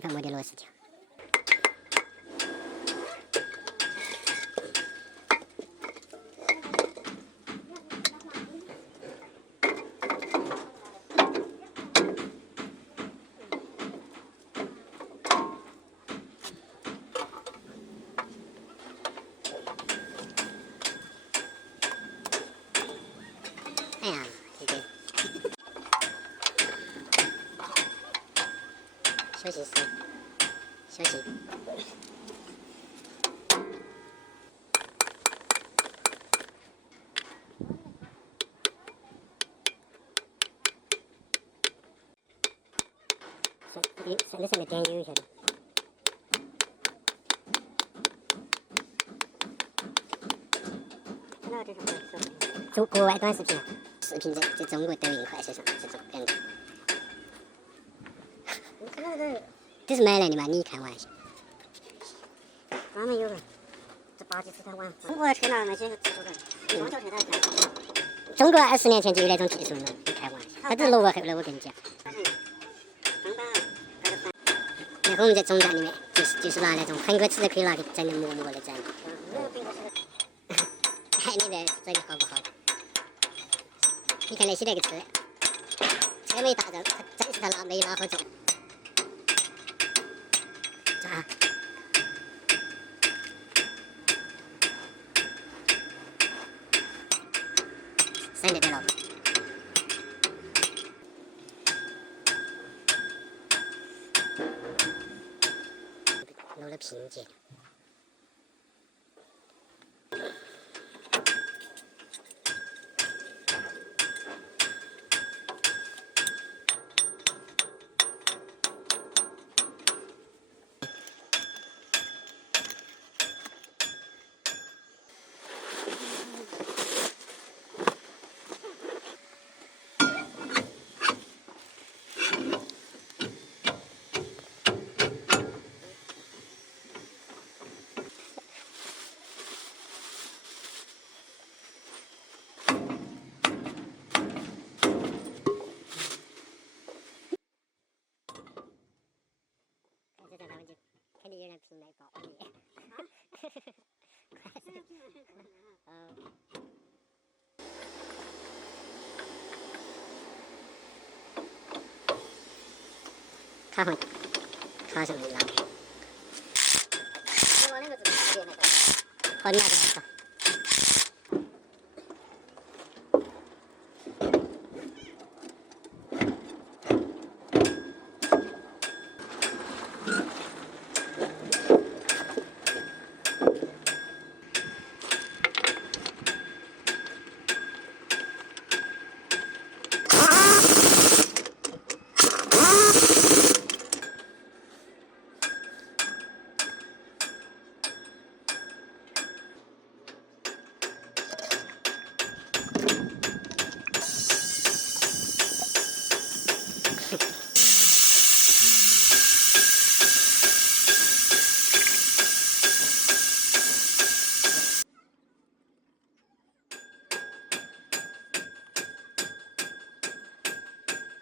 一块摩的螺丝条。哎呀，这个休息室，休息。上面点油一下的。看到这种做国外短视频，视频在中国抖音、快手上这种广告。你看那个，这是买来的嘛？你开玩笑。专门有个，这巴基斯坦玩。中国车那些技术的，中小车它开。中国20年前就有那种技术了，你开玩笑。它只是落后跟你讲。然后我们在总站里面，就是拿那种很多次都可以拿给整的磨的整。看你的这个好不好？你看那些那个车没打着，它真是它没拉好重。啊！省得点了。路的平阶。肯定有人评来报你。卡上，卡上面拉。你往那个字特别那个。好，你拿着来走。